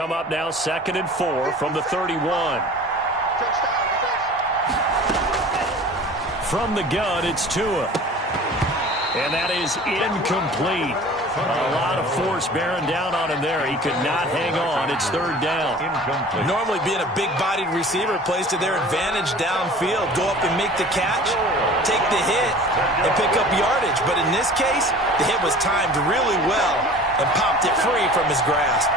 Come up now, 2nd and 4 from the 31. From the gun, it's Tua. And that is incomplete. A lot of force bearing down on him there. He could not hang on. It's 3rd down. Normally being a big-bodied receiver plays to their advantage downfield. Go up and make the catch, take the hit, and pick up yardage. But in this case, the hit was timed really well and popped it free from his grasp.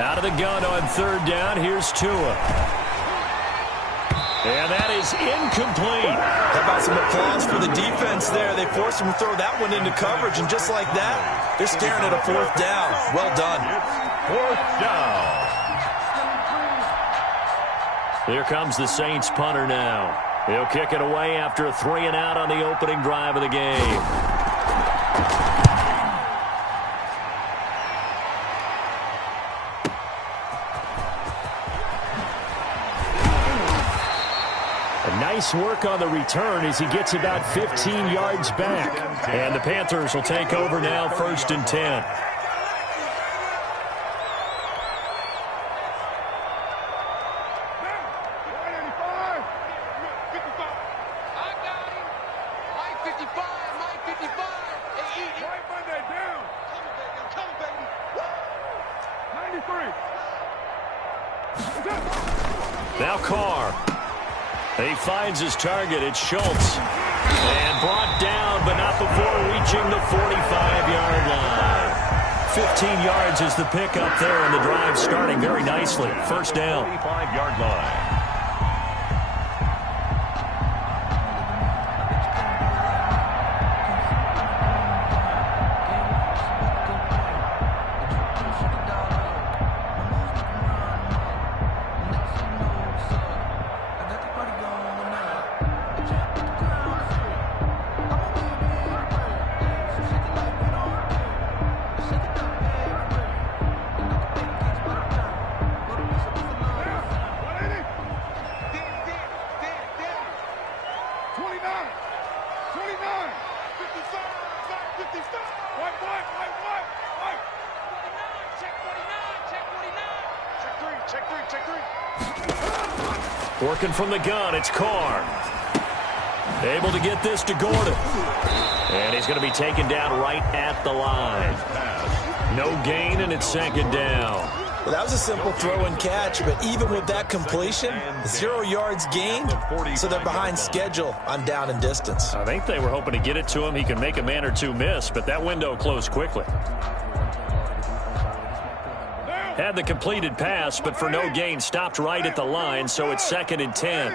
Out of the gun on 3rd down. Here's Tua. And that is incomplete. How about some applause for the defense there? They forced him to throw that one into coverage, and just like that, they're staring at a 4th down. Well done. 4th down. Here comes the Saints punter now. He'll kick it away after a 3-and-out on the opening drive of the game. Nice work on the return as he gets about 15 yards back. And the Panthers will take over now, 1st and 10. Now Carr. He finds his target. It's Schultz. And brought down, but not before reaching the 45-yard line. 15 yards is the pickup there, and the drive starting very nicely. 1st down. 45-yard line. Working from the gun, it's Carr. Able to get this to Gordon. And he's going to be taken down right at the line. No gain, and it's 2nd down. Well, that was a simple throw and catch, but even with that completion, 0 yards gained, so they're behind schedule on down and distance. I think they were hoping to get it to him. He can make a man or two miss, but that window closed quickly. Had the completed pass, but for no gain, stopped right at the line, so it's 2nd and 10.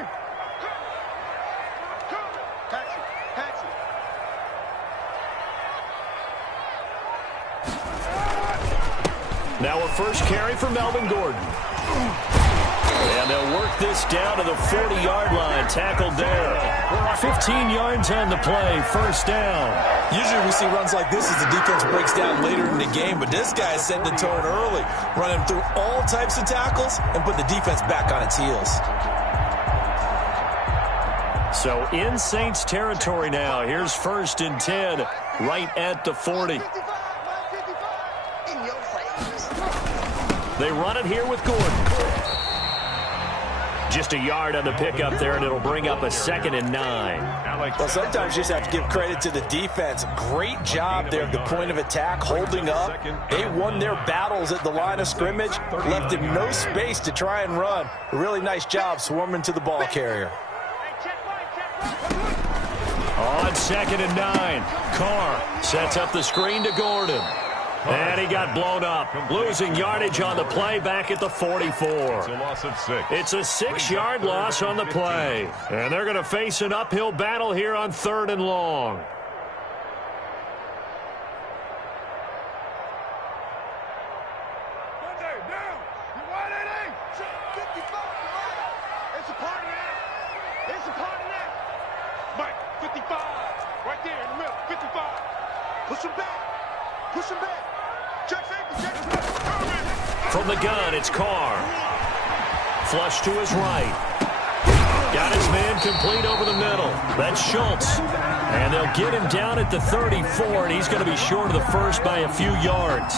Now a first carry for Melvin Gordon. And they'll work this down to the 40-yard line, tackled there. 15 yards on the play, 1st down. Usually we see runs like this as the defense breaks down later in the game, but this guy is setting the tone early, running through all types of tackles and putting the defense back on its heels. So in Saints territory now, here's 1st and 10, right at the 40. They run it here with Gordon. Just a yard on the pickup there, and it'll bring up a 2nd and 9. Well, sometimes you just have to give credit to the defense. Great job there at the point of attack, holding up. They won their battles at the line of scrimmage, left him no space to try and run. A really nice job swarming to the ball carrier. On 2nd and 9, Carr sets up the screen to Gordon. And he got blown up, losing yardage on the play back at the 44. It's a loss of 6. It's a 6-yard loss on the play. And they're going to face an uphill battle here on 3rd and long. Mike, 55, right there in the middle, 55. Push him back. Push him back. From the gun, it's Carr. Flush to his right. Got his man complete over the middle. That's Schultz. And they'll get him down at the 34, and he's going to be short of the first by a few yards.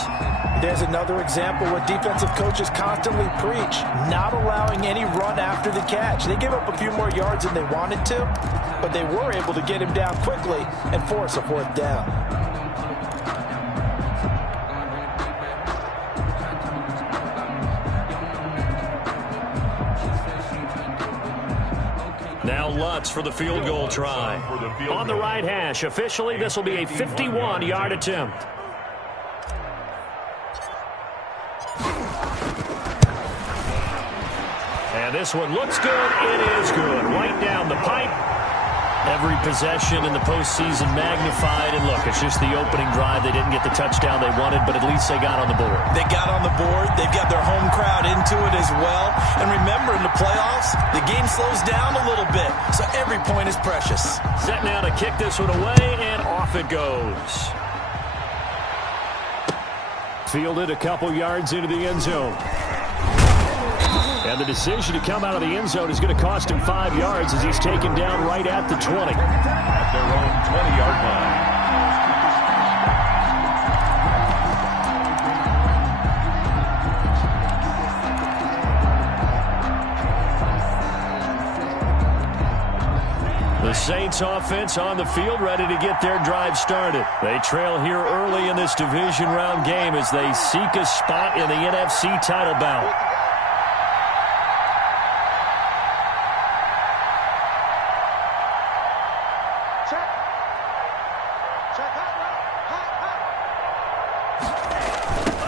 There's another example what defensive coaches constantly preach, not allowing any run after the catch. They give up a few more yards than they wanted to, but they were able to get him down quickly and force a fourth down. Now Lutz for the field goal try. On the right hash, officially this will be a 51-yard attempt. And this one looks good. It is good. Right down the pipe. Every possession in the postseason magnified. And look, it's just the opening drive. They didn't get the touchdown they wanted, but at least they got on the board. They got on the board. They've got their home crowd into it as well. And remember, in the playoffs, the game slows down a little bit, so every point is precious. Set now to kick this one away, and off it goes. Fielded a couple yards into the end zone. And the decision to come out of the end zone is going to cost him 5 yards as he's taken down right at the 20. At their own 20-yard line. The Saints offense on the field, ready to get their drive started. They trail here early in this division round game as they seek a spot in the NFC title bout.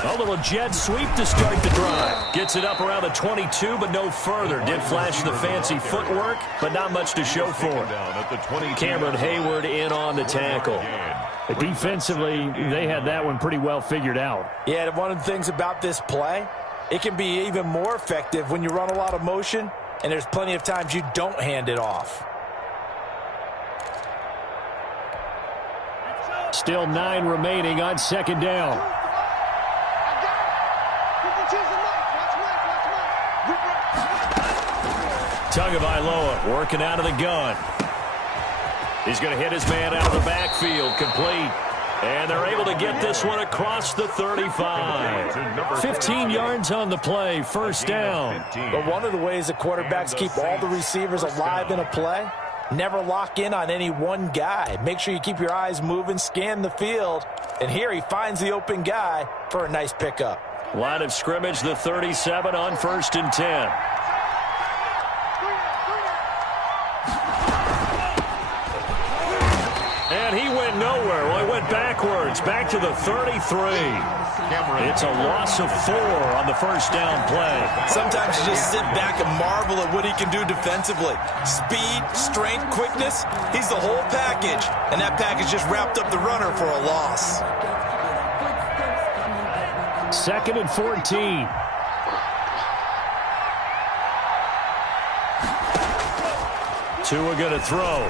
A little jet sweep to start the drive. Gets it up around the 22, but no further. Did flash the fancy footwork, but not much to show for it. Cameron Hayward in on the tackle. Defensively, they had that one pretty well figured out. Yeah, one of the things about this play, it can be even more effective when you run a lot of motion, and there's plenty of times you don't hand it off. Still 9 remaining on second down. Tagovailoa working out of the gun. He's going to hit his man out of the backfield, complete. And they're able to get this one across the 35. 15 yards on the play, first down. But one of the ways that quarterbacks keep all the receivers alive in a play, never lock in on any one guy. Make sure you keep your eyes moving, scan the field. And here he finds the open guy for a nice pickup. Line of scrimmage, the 37 on 1st and 10. And he went nowhere. Well, he went backwards, back to the 33. It's a loss of 4 on the first down play. Sometimes you just sit back and marvel at what he can do defensively. Speed, strength, quickness, he's the whole package. And that package just wrapped up the runner for a loss. 2nd and 14. Tua going to throw.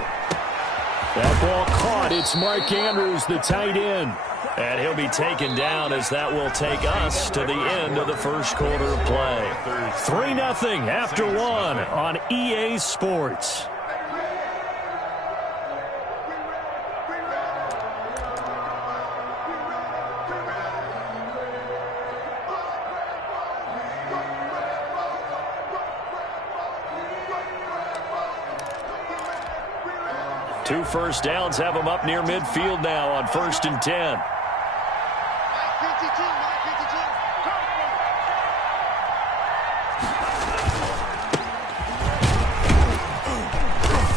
That ball caught. It's Mark Andrews, the tight end. And he'll be taken down as that will take us to the end of the first quarter of play. 3-0 after 1 on EA Sports. Two first downs have them up near midfield now on 1st and 10.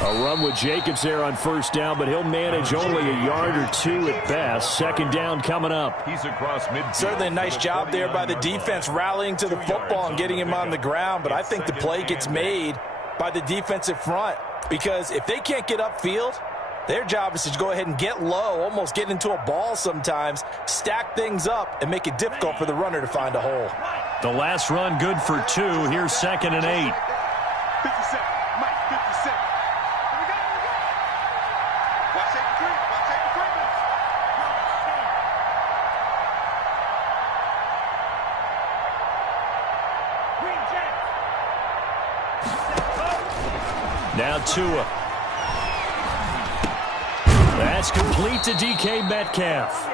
A run with Jacobs there on first down, but he'll manage only a yard or 2 at best. Second down coming up. He's across midfield. Certainly a nice job there by the defense rallying to the football and getting him on the ground, but I think the play gets made by the defensive front. Because if they can't get upfield, their job is to go ahead and get low, almost get into a ball sometimes, stack things up, and make it difficult for the runner to find a hole. The last run good for 2. Here's 2nd and 8. 57. Mike, 57. Here we go. Watch take the three. Watch take the three. Now Tua. That's complete to DK Metcalf.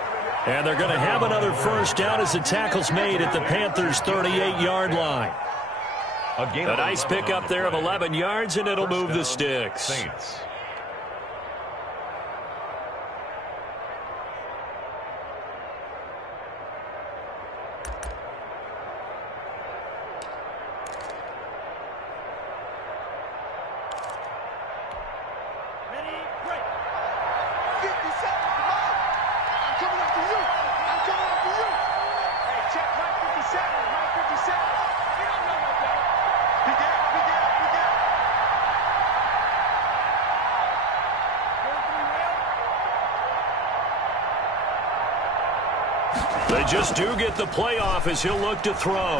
And they're going to have another first down as the tackle's made at the Panthers' 38-yard line. A nice pickup there of 11 yards, and it'll move the sticks. Saints. They just do get the play off as he'll look to throw.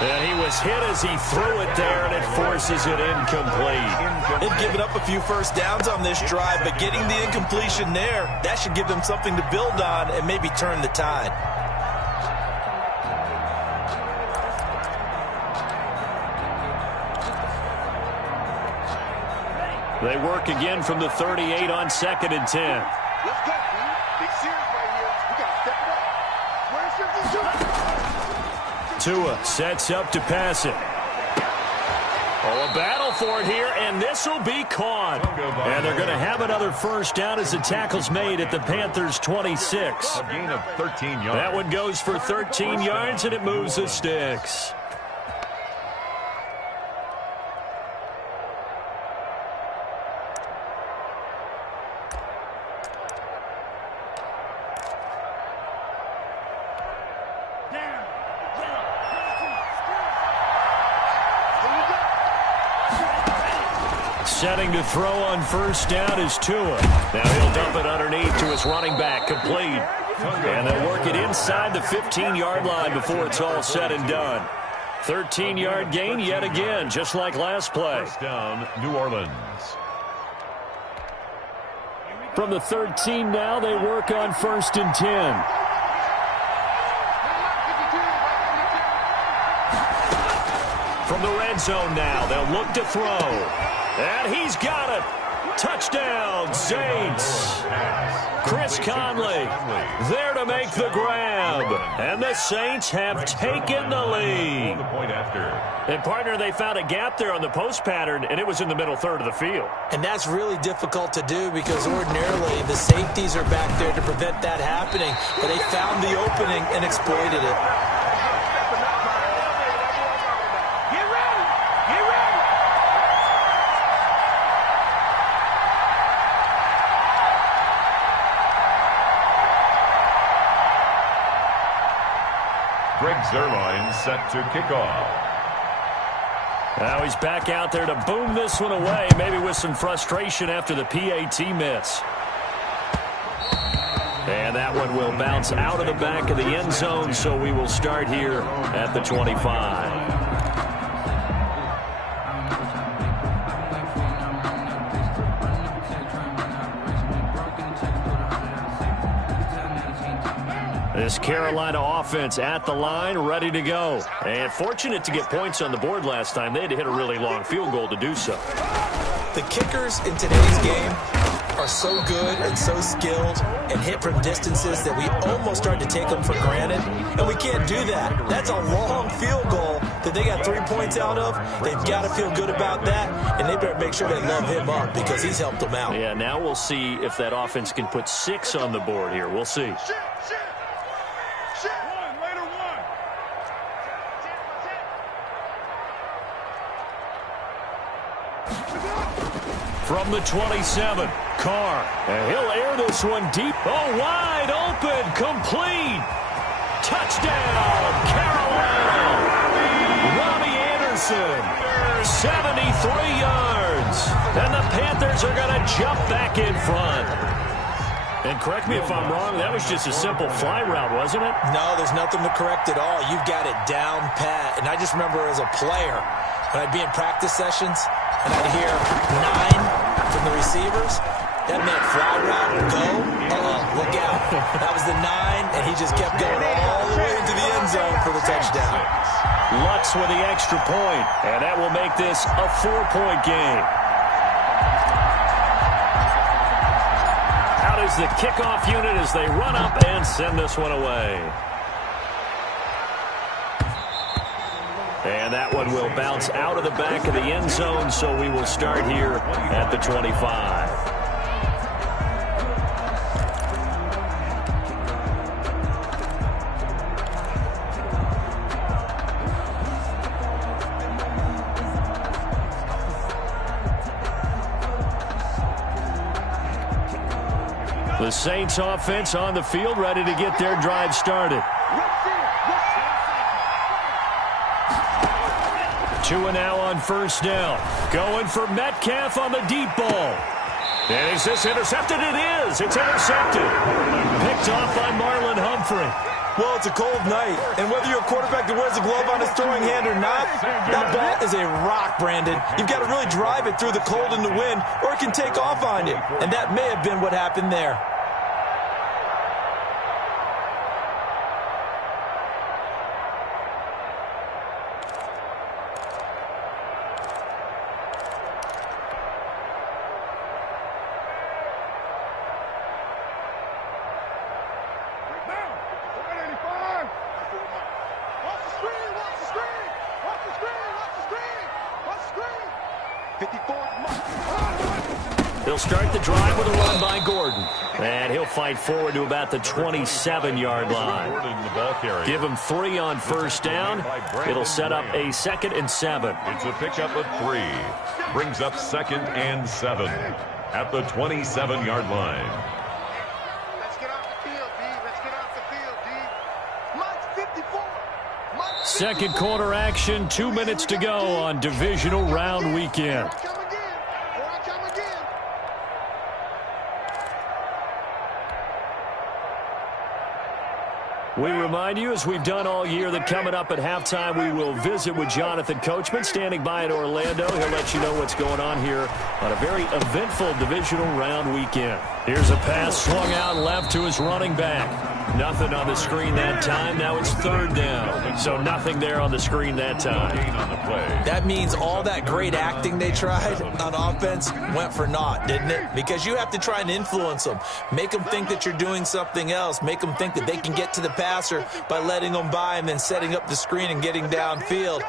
And he was hit as he threw it there, and it forces it incomplete. They've given up a few first downs on this drive, but getting the incompletion there, that should give them something to build on and maybe turn the tide. They work again from the 38 on 2nd and 10. Let's go, dude. Big series right here. We got to step it up. Where's 52? Tua sets up to pass it. Oh, a battle for it here, and this will be caught. And they're going to have another first down as the tackle's made at the Panthers' 26. A gain of 13 yards. That one goes for 13 yards, and it moves the sticks. Setting to throw on first down is Tua. Now he'll dump it underneath to his running back, complete. And they'll work it inside the 15-yard line before it's all said and done. 13-yard gain yet again, just like last play. First down, New Orleans. From the 13 now, they work on 1st and 10. From the red zone now, they'll look to throw. And he's got it. Touchdown, Saints. Chris Conley there to make the grab. And the Saints have taken the lead. And, partner, they found a gap there on the post pattern, and it was in the middle third of the field. And that's really difficult to do because ordinarily the safeties are back there to prevent that happening. But they found the opening and exploited it. Greg Zuerlein set to kick off. Now he's back out there to boom this one away, maybe with some frustration after the PAT miss. And that one will bounce out of the back of the end zone, so we will start here at the 25. This Carolina offense at the line, ready to go. And fortunate to get points on the board last time. They had to hit a really long field goal to do so. The kickers in today's game are so good and so skilled and hit from distances that we almost start to take them for granted. And we can't do that. That's a long field goal that they got 3 points out of. They've got to feel good about that, and they better make sure they love him up because he's helped them out. Yeah, now we'll see if that offense can put 6 on the board here. We'll see. From the 27, Carr. And he'll air this one deep. Oh, wide open, complete. Touchdown, Carolina. Robbie Anderson, 73 yards. And the Panthers are going to jump back in front. And correct me if I'm wrong, that was just a simple fly route, wasn't it? No, there's nothing to correct at all. You've got it down pat. And I just remember as a player, when I'd be in practice sessions, and I'd hear 9 from the receivers. That meant fly route, go, look out. That was the 9, and he just kept going all the way into the end zone for the touchdown. Lutz with the extra point, and that will make this a 4-point game. is the kickoff unit as they run up and send this one away. And that one will bounce out of the back of the end zone, so we will start here at the 25. The Saints offense on the field, ready to get their drive started. 2 now on first down. Going for Metcalf on the deep ball. And is this intercepted? It is. It's intercepted. Picked off by Marlon Humphrey. Well, it's a cold night, and whether you're a quarterback that wears a glove on his throwing hand or not, that ball is a rock, Brandon. You've got to really drive it through the cold and the wind, or it can take off on you. And that may have been what happened there. He'll start the drive with a run by Gordon. And he'll fight forward to about the 27-yard line. Give him 3 on first down. It'll set up a 2nd and 7. It's a pickup of 3. Brings up 2nd and 7 at the 27-yard line. Let's get off the field, D. Let's get off the field, D. March 54. Second quarter action, 2 minutes to go on divisional round weekend. We remind you, as we've done all year, that coming up at halftime, we will visit with Jonathan Coachman, standing by in Orlando. He'll let you know what's going on here on a very eventful divisional round weekend. Here's a pass swung out left to his running back. Nothing on the screen that time. Now it's 3rd down. So nothing there on the screen that time. That means all that great acting they tried on offense went for naught, didn't it? Because you have to try and influence them. Make them think that you're doing something else. Make them think that they can get to the passer by letting them by and then setting up the screen and getting downfield.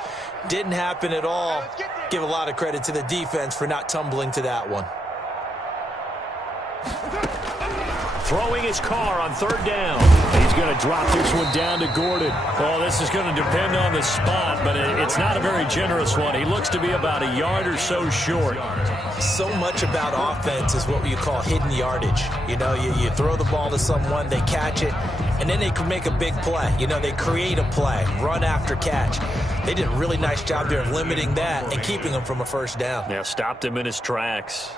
Didn't happen at all. Give a lot of credit to the defense for not tumbling to that one. Throwing his car on 3rd down. He's going to drop this one down to Gordon. Well, this is going to depend on the spot, but it's not a very generous one. He looks to be about a yard or so short. So much about offense is what you call hidden yardage. You know, you throw the ball to someone, they catch it, and then they can make a big play. You know, they create a play, run after catch. They did a really nice job there of limiting that and keeping him from a first down. Yeah, stopped him in his tracks.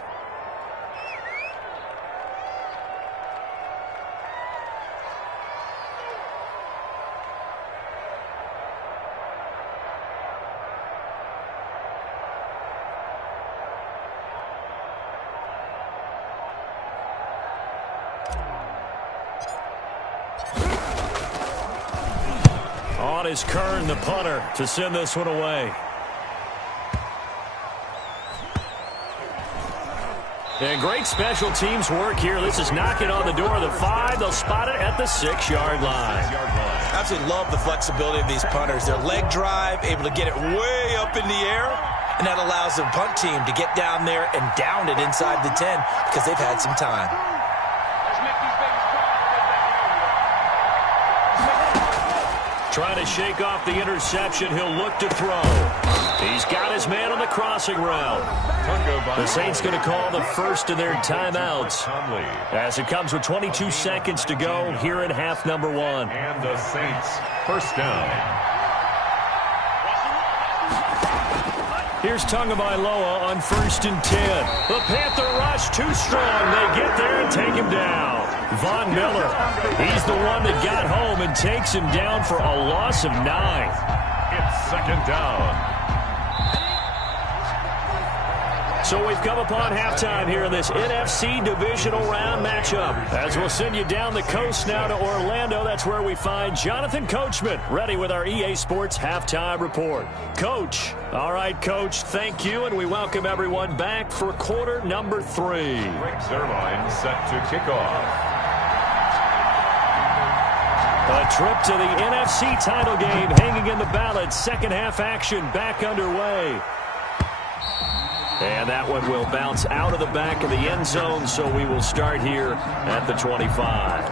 On is Kern, the punter, to send this one away. And great special teams work here. This is knocking on the door of the 5. They'll spot it at the 6-yard line. Absolutely love the flexibility of these punters. Their leg drive, able to get it way up in the air, and that allows the punt team to get down there and down it inside the 10 because they've had some time. Trying to shake off the interception. He'll look to throw. He's got his man on the crossing route. The Saints going to call the first of their timeouts as it comes with 22 seconds to go here in half number 1. And the Saints, first down. Here's Tagovailoa on 1st and 10. The Panther rush too strong. They get there and take him down. Von Miller, he's the one that got home and takes him down for a loss of 9. It's 2nd down. So we've come upon halftime here in this NFC divisional round matchup. As we'll send you down the coast now to Orlando, that's where we find Jonathan Coachman, ready with our EA Sports halftime report. Coach, all right, Coach, thank you, and we welcome everyone back for quarter number 3. Greg Zerline set to kick off. A trip to the NFC title game hanging in the balance. Second half action back underway. And that one will bounce out of the back of the end zone, so we will start here at the 25.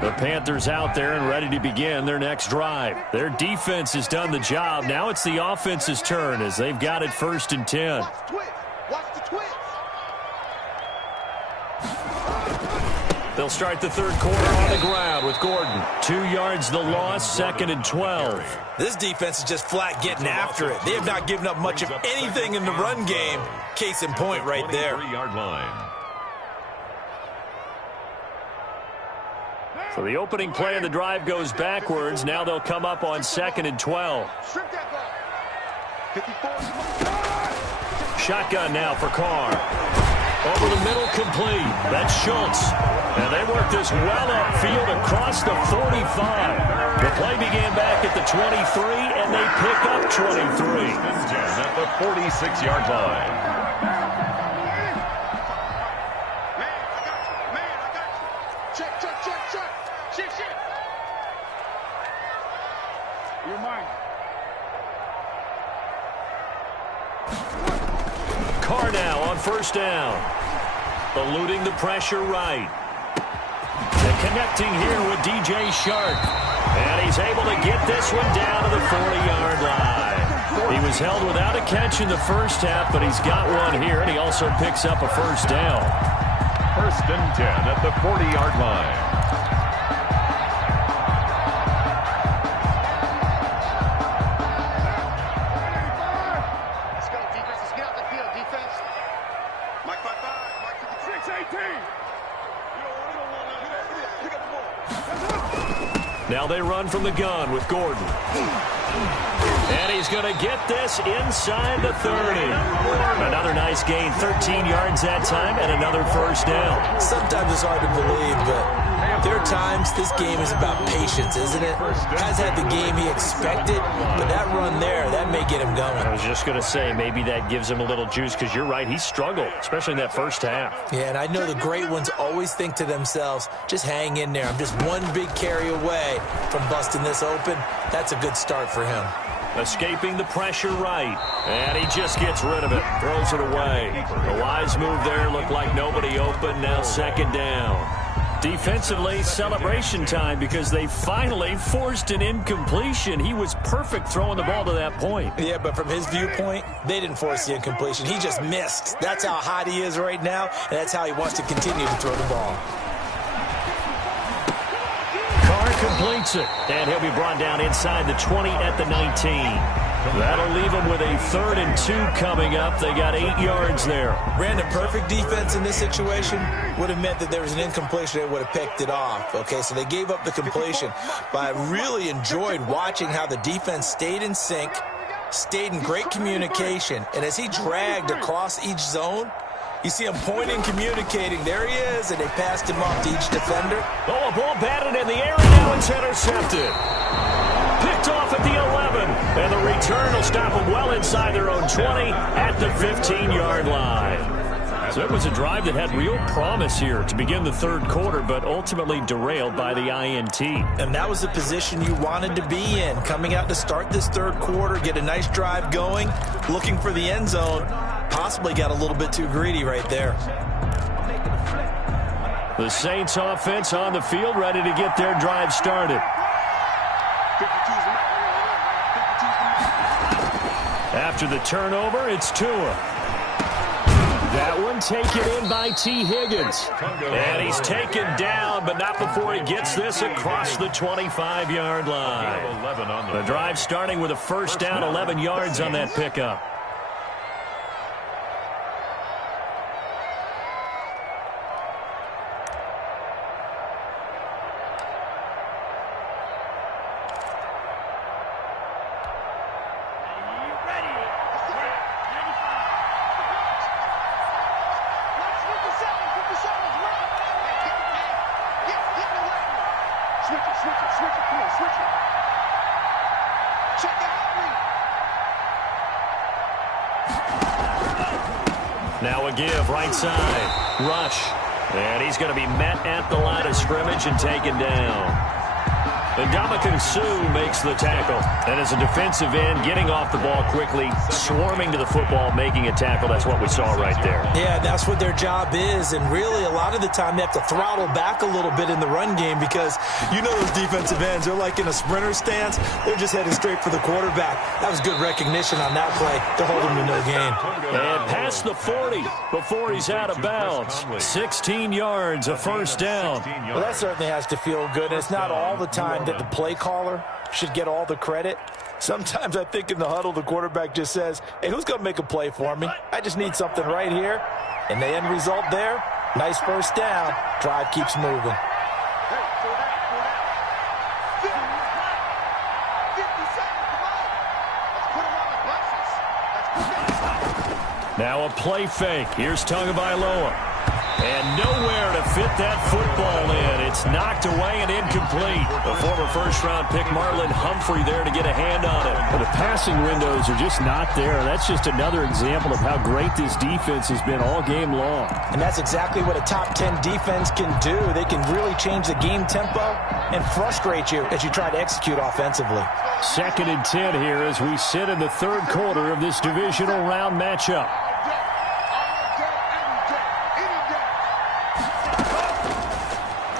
The Panthers out there and ready to begin their next drive. Their defense has done the job. Now it's the offense's turn as they've got it 1st and 10. They'll start the third quarter on the ground with Gordon. 2 yards the loss, 2nd and 12. This defense is just flat getting after it. They have not given up much of anything in the run game. Case in point right there. 23-yard line. So the opening play of the drive goes backwards. Now they'll come up on 2nd and 12. Shotgun now for Carr. Over the middle, complete. That's Schultz. And they work this well upfield across the 45. The play began back at the 23, and they pick up 23. At the 46-yard line. You're mine. Carr now on 1st down. Eluding the pressure right. And connecting here with DJ Shark. And he's able to get this one down to the 40-yard line. He was held without a catch in the first half, but he's got one here, and he also picks up a 1st down. 1st and 10 at the 40-yard line. Now they run from the gun with Gordon. And he's going to get this inside the 30. Another nice gain, 13 yards that time, and another 1st down. Sometimes it's hard to believe, but there are times this game is about patience, isn't it? Has had the game he expected, but that run there, that may get him going. I was just going to say, maybe that gives him a little juice, because you're right, he struggled, especially in that first half. Yeah, and I know the great ones always think to themselves, just hang in there. I'm just one big carry away from busting this open. That's a good start for him. Escaping the pressure right. And he just gets rid of it. Throws it away. A wise move there. Looked like nobody open. Now 2nd down. Defensively, celebration time because they finally forced an incompletion. He was perfect throwing the ball to that point. Yeah, but from his viewpoint, they didn't force the incompletion. He just missed. That's how hot he is right now, and that's how he wants to continue to throw the ball. Completes it, and he'll be brought down inside the 20 at the 19. That'll leave him with a 3rd and 2 coming up. They got 8 yards there. Brandon, perfect defense in this situation would have meant that there was an incompletion. They would have picked it off. Okay, so they gave up the completion. But I really enjoyed watching how the defense stayed in sync, stayed in great communication, and as he dragged across each zone, you see him pointing, communicating. There he is, and they passed him off to each defender. Oh, a ball batted in the air, and now it's intercepted. Picked off at the 11, and the return will stop them well inside their own 20 at the 15-yard line. So it was a drive that had real promise here to begin the third quarter, but ultimately derailed by the INT. And that was the position you wanted to be in, coming out to start this third quarter, get a nice drive going, looking for the end zone. Possibly got a little bit too greedy right there. The Saints offense on the field, ready to get their drive started. After the turnover, it's Tua. That one taken in by T. Higgins. And he's taken down, but not before he gets this across the 25-yard line. The drive starting with a 1st down, 11 yards on that pickup. Now a give, right side. Rush. And he's going to be met at the line of scrimmage and taken down. And Ndamukong Suh makes the tackle. And as a defensive end, getting off the ball quickly, swarming to the football, making a tackle. That's what we saw right there. Yeah, that's what their job is. And really, a lot of the time, they have to throttle back a little bit in the run game because you know those defensive ends, they're like in a sprinter stance. They're just headed straight for the quarterback. That was good recognition on that play to hold him to no gain. And past the 40 before he's out of bounds. 16 yards, a first down. Well, that certainly has to feel good. And it's not all the time that the play caller should get all the credit. Sometimes I think in the huddle, the quarterback just says, hey, who's going to make a play for me? I just need something right here. And the end result there, nice first down. Drive keeps moving. Now a play fake. Here's Tagovailoa. And nowhere to fit that football in. It's knocked away and incomplete. The former first-round pick Marlon Humphrey there to get a hand on it. Well, the passing windows are just not there. That's just another example of how great this defense has been all game long. And that's exactly what a top 10 defense can do. They can really change the game tempo and frustrate you as you try to execute offensively. 2nd and 10 here as we sit in the third quarter of this divisional round matchup.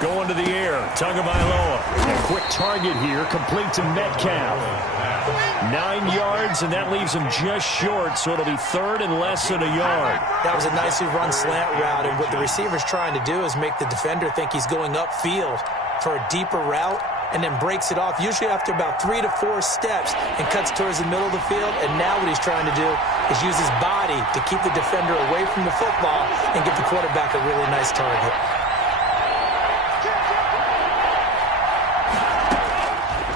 Going to the air, Tagovailoa. A quick target here, complete to Metcalf. 9 yards, and that leaves him just short, so it'll be third and less than a yard. That was a nicely run slant route, and what the receiver's trying to do is make the defender think he's going upfield for a deeper route, and then breaks it off, usually after about 3 to 4 steps, and cuts towards the middle of the field. And now what he's trying to do is use his body to keep the defender away from the football and give the quarterback a really nice target.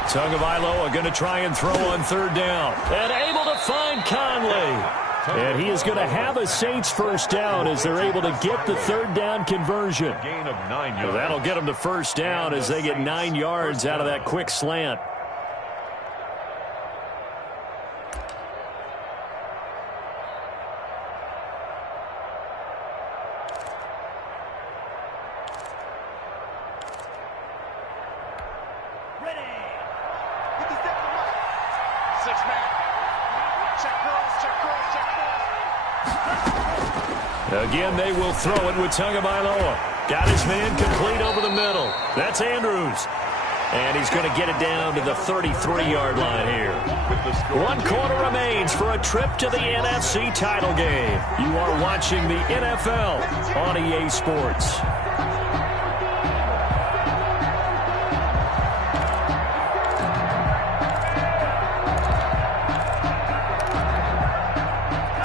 Tagovailoa going to try and throw on third down. And able to find Conley. And he is going to have a Saints first down as they're able to get the third down conversion. Gain of 9 yards. Well, that'll get them to first down as they get 9 yards out of that quick slant. Again, they will throw it with Tagovailoa. Got his man complete over the middle. That's Andrews. And he's going to get it down to the 33-yard line here. 1 quarter remains for a trip to the NFC title game. You are watching the NFL on EA Sports.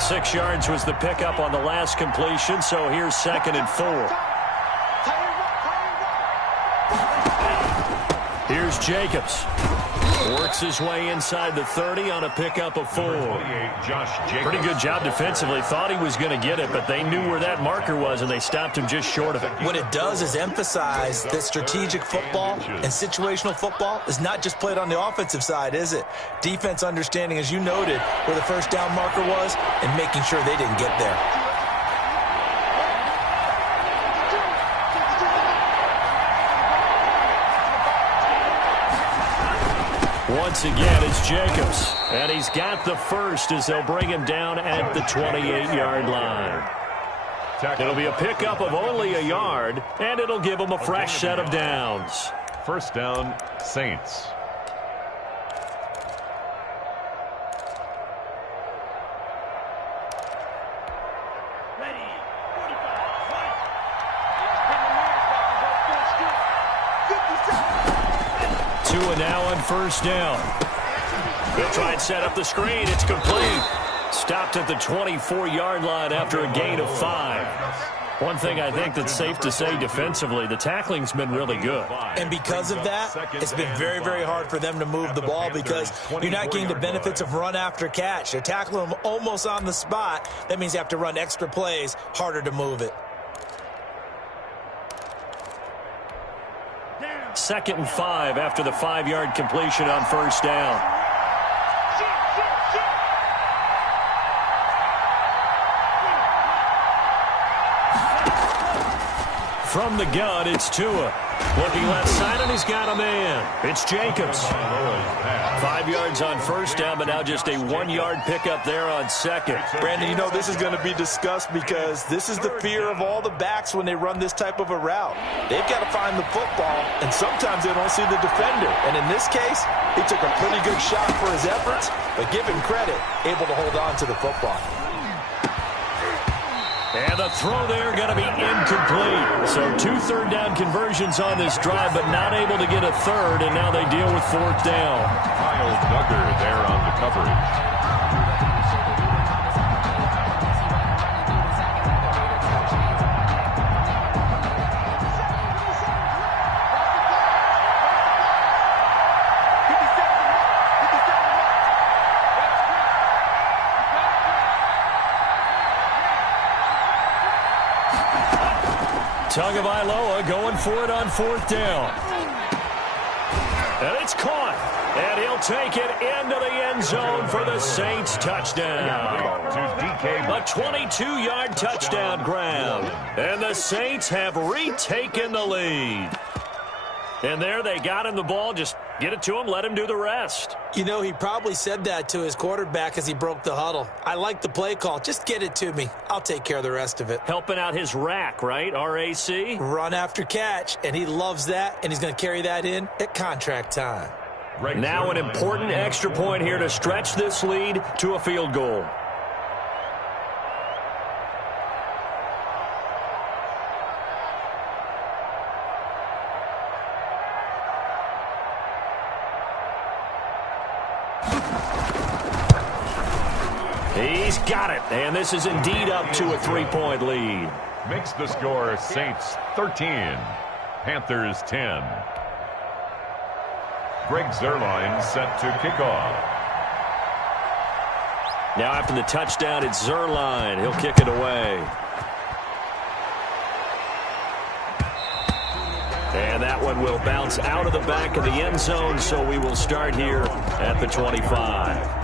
Six yards was the pickup on the last completion, so here's 2nd and 4. Here's Jacobs. Works his way inside the 30 on a pickup of 4. Pretty good job defensively. Thought he was going to get it, but they knew where that marker was, and they stopped him just short of it. What it does is emphasize that strategic football and situational football is not just played on the offensive side, is it? Defense understanding, as you noted, where the first down marker was and making sure they didn't get there. Once again, it's Jacobs. And he's got the first as they'll bring him down at the 28-yard line. It'll be a pickup of only a yard, and it'll give them a fresh set of downs. First down, Saints. Now on first down. They'll try and set up the screen. It's complete. Stopped at the 24-yard line after a gain of 5. One thing I think that's safe to say defensively, the tackling's been really good. And because of that, it's been very, very hard for them to move the ball because you're not getting the benefits of run after catch. They're tackling them almost on the spot. That means you have to run extra plays, harder to move it. 2nd and 5 after the 5-yard completion on first down. From the gun, it's Tua. Looking left side, and he's got a man. It's Jacobs. 5 yards on first down, but now just a 1-yard pickup there on second. Brandon, you know this is going to be discussed because this is the fear of all the backs when they run this type of a route. They've got to find the football, and sometimes they don't see the defender. And in this case, he took a pretty good shot for his efforts, but give him credit, able to hold on to the football. And the throw there going to be incomplete. So 2 third-down conversions on this drive, but not able to get a third, and now they deal with 4th down. Kyle Duggar there on the coverage. Tagovailoa going for it on 4th down. And it's caught. And he'll take it into the end zone for the Saints touchdown. A 22-yard touchdown grab. And the Saints have retaken the lead. And there they got him the ball. Just get it to him, let him do the rest. You know, he probably said that to his quarterback as he broke the huddle. I like the play call. Just get it to me. I'll take care of the rest of it. Helping out his rack, right? RAC? Run after catch, and he loves that, and he's going to carry that in at contract time. Now an important extra point here to stretch this lead to a field goal. He's got it, and this is indeed up to a 3-point lead. Makes the score Saints 13, Panthers 10. Greg Zuerlein set to kick off. Now after the touchdown, it's Zuerlein. He'll kick it away. And that one will bounce out of the back of the end zone, so we will start here at the 25.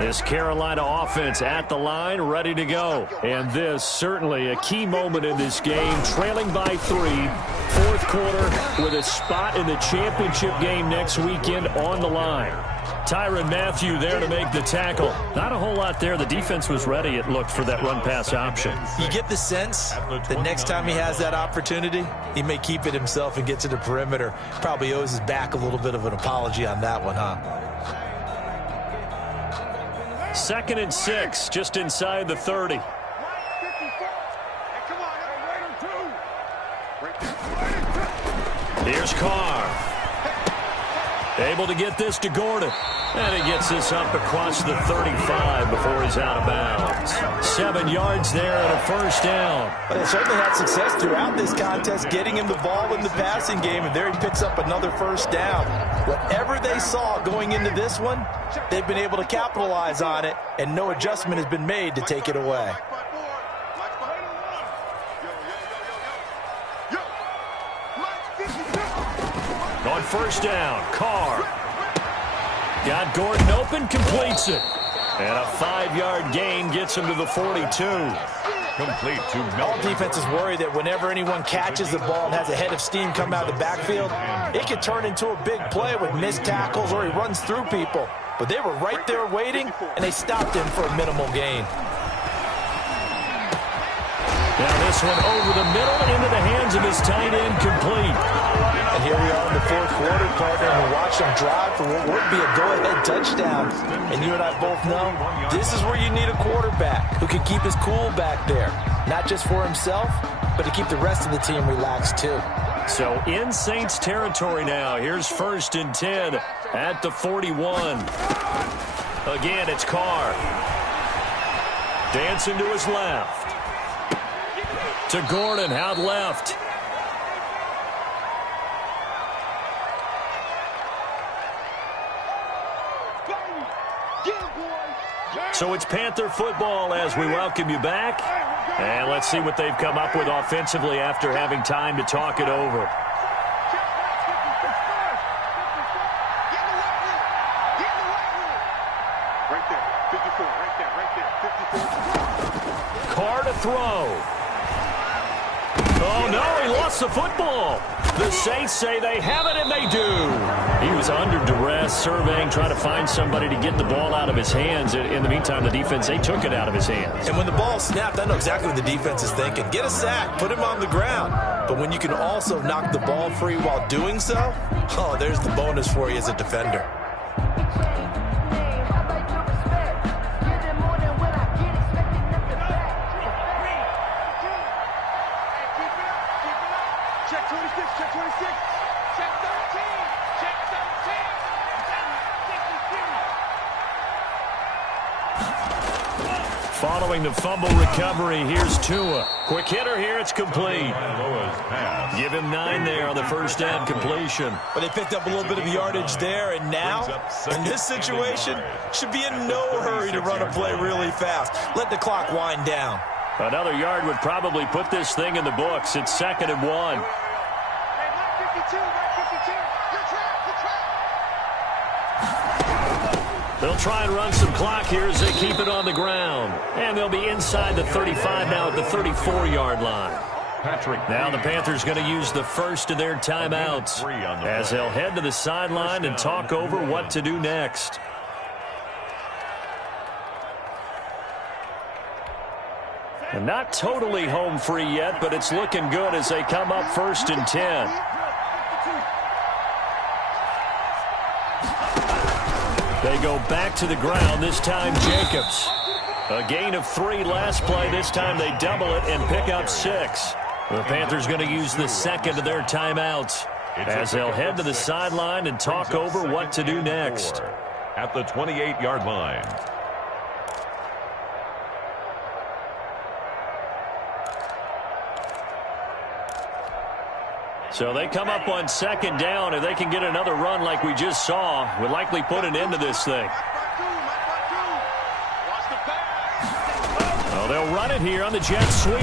This Carolina offense at the line, ready to go. And this certainly a key moment in this game, trailing by 3, 4th quarter with a spot in the championship game next weekend on the line. Tyrann Mathieu there to make the tackle. Not a whole lot there. The defense was ready, it looked, for that run-pass option. You get the sense that next time he has that opportunity, he may keep it himself and get to the perimeter. Probably owes his back a little bit of an apology on that one, huh? 2nd and 6, just inside the 30. Here's Carr. Able to get this to Gordon. And he gets this up across the 35 before he's out of bounds. 7 yards there and a 1st down. But they certainly had success throughout this contest, getting him the ball in the passing game, and there he picks up another 1st down. Whatever they saw going into this one, they've been able to capitalize on it, and no adjustment has been made to take it away. On 1st down, Carr. Got Gordon open, completes it. And a 5-yard gain gets him to the 42. Complete to Melvin. All defenses worry that whenever anyone catches the ball and has a head of steam come out of the backfield, it could turn into a big play with missed tackles or he runs through people. But they were right there waiting, and they stopped him for a minimal gain. Now this one over the middle into the hands of his tight end, complete. And here we are in the 4th quarter, partner, and we watch them drive for what would be a go-ahead touchdown. And you and I both know this is where you need a quarterback who can keep his cool back there, not just for himself, but to keep the rest of the team relaxed too. So in Saints territory now. Here's 1st and 10 at the 41. Again, it's Carr. Dancing to his left. To Gordon, out left. So it's Panther football as we welcome you back. And let's see what they've come up with offensively after having time to talk it over. Carr to throw. Oh, no, he lost the football. The Saints say they have it, and they do. He was under duress, surveying, trying to find somebody to get the ball out of his hands. In the meantime, the defense, they took it out of his hands. And when the ball snapped, I know exactly what the defense is thinking. Get a sack, put him on the ground. But when you can also knock the ball free while doing so, oh, there's the bonus for you as a defender. Check 26, check 26, check 13, check 13. Following the fumble recovery, here's Tua. Quick hitter here, it's complete. Give him 9 there on the first down completion. But they picked up a little bit of yardage there, and now, in this situation, should be in no hurry to run a play really fast. Let the clock wind down. Another yard would probably put this thing in the books. It's 2nd and 1. Hey, 152, 152. You're trapped, They'll try and run some clock here as they keep it on the ground. And they'll be inside the 35 now at the 34-yard line. Now the Panthers going to use the first of their timeouts as they'll head to the sideline and talk over what to do next. And not totally home free yet, but it's looking good as they come up 1st and 10. They go back to the ground, this time Jacobs. A gain of 3 last play. This time they double it and pick up 6. The Panthers going to use the second of their timeouts as they'll head to the sideline and talk over what to do next. At the 28-yard line. So they come up on 2nd down. If they can get another run like we just saw, would likely put an end to this thing. Oh, they'll run it here on the jet sweep.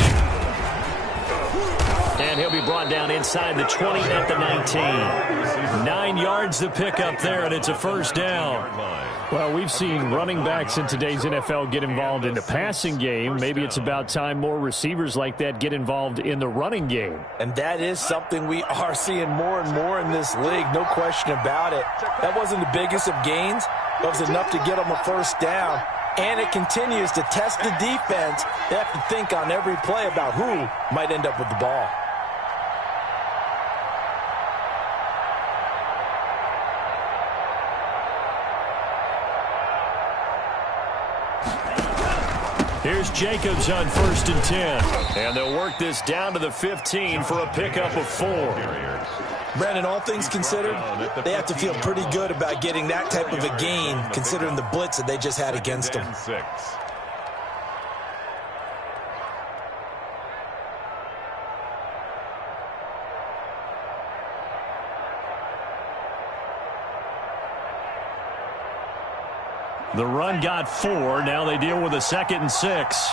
And he'll be brought down inside the 20 at the 19. 9 yards to pick up there, and it's a first down. Well, we've seen running backs in today's NFL get involved in the passing game. Maybe it's about time more receivers like that get involved in the running game. And that is something we are seeing more and more in this league, no question about it. That wasn't the biggest of gains, but it was enough to get them a first down. And it continues to test the defense. They have to think on every play about who might end up with the ball. Here's Jacobs on 1st and 10. And they'll work this down to the 15 for a pickup of 4. Brandon, all things considered, they have to feel pretty good about getting that type of a gain, considering the blitz that they just had against them. The run got 4. Now they deal with a 2nd and 6.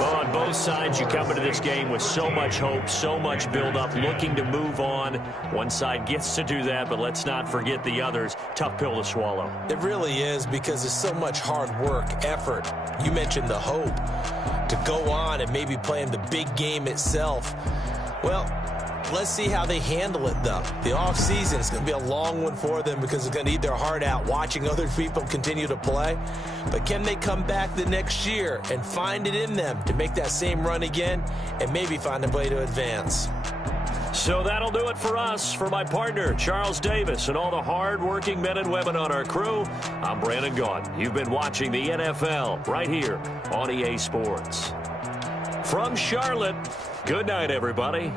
On both sides, you come into this game with so much hope, so much build-up, looking to move on. One side gets to do that, but let's not forget the others. Tough pill to swallow. It really is, because there's so much hard work, effort. You mentioned the hope to go on and maybe play in the big game itself. Well, let's see how they handle it, though. The offseason is going to be a long one for them because it's going to eat their heart out watching other people continue to play. But can they come back the next year and find it in them to make that same run again and maybe find a way to advance? So that'll do it for us. For my partner, Charles Davis, and all the hard-working men and women on our crew, I'm Brandon Gaudin. You've been watching the NFL right here on EA Sports. From Charlotte, good night, everybody.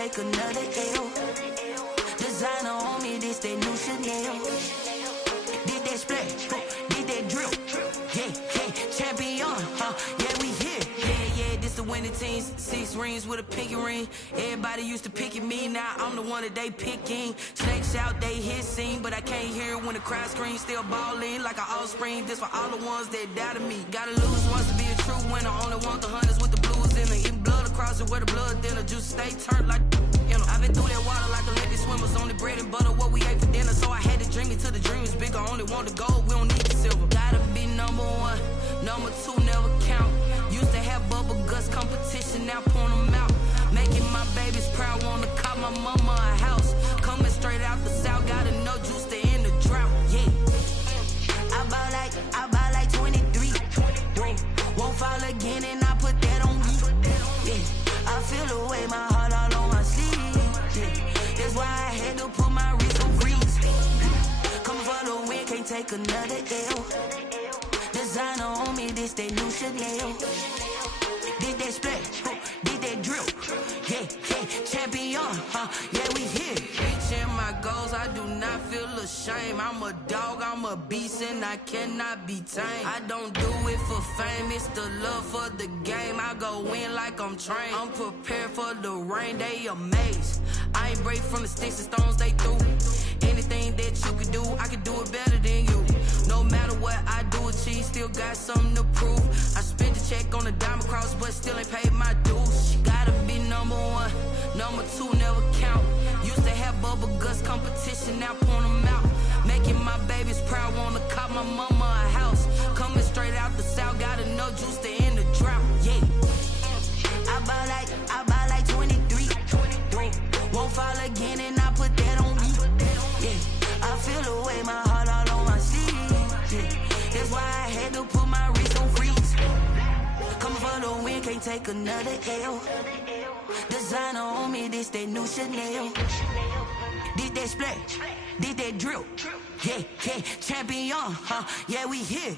take another L. Designer on me, this that new Chanel. Did that splash, did that drill. Yeah, yeah, champion, yeah, we here. Yeah, this the winning team. 6 rings with a pinky ring. Everybody used to pick at me, now I'm the one that they picking. Snakes out, they hit scene, but I can't hear it when the crowd screams. Still ballin' like an offspring. This for all the ones that doubted me. Gotta lose once to be a true winner. Only want the hunters with the blues in the even blood. crossing where the blood thinner, juice stay turned like, you know. I've been through that water like Olympic swimmers, only bread and butter, what we ate for dinner. So I had to dream it till the dream is bigger, only want the gold, we don't need the silver. Gotta be number one, number two never count. Used to have bubble guts competition, now point them out. Making my babies proud, wanna call my mama a house. Coming straight out the south, gotta know juice to end the drought, yeah. I buy like 23. Won't fall again and I put that on me. Yeah. I feel the way, my heart all on my sleeve. Yeah. That's why I had to put my wrist on freeze. Coming for the win, can't take another L. Designer on me, this that new Chanel. Did that splash, did that drill. Yeah, champion, yeah, we here. Reaching my goals, I do not feel ashamed. I'm a dog, I'm a beast, and I cannot be tamed. I don't do it for fame, it's the love for the game. I go in like I'm trained. I'm prepared for the rain, they amazed. I ain't break from the sticks and stones they threw. Anything that you could do, I could do it better than you. No matter what I do, achieve, still got something to prove. I spent the check on the diamond cross, but still ain't paid my dues. Gotta be number one, number two never count. Used to have bubble guts competition, now point them out. Making my babies proud, wanna call my mama a house. Coming straight out the south, gotta know juice to end the drought, yeah. I buy like 23. Won't fall again and I put that on me. Yeah, I feel the way, my heart all on my sleeve. Yeah, that's why I had to put my wrist on freeze. Coming for the win, can't take another L. Designer on me, this that new Chanel. Did that splash, did that drill. Yeah, champion, yeah, we here.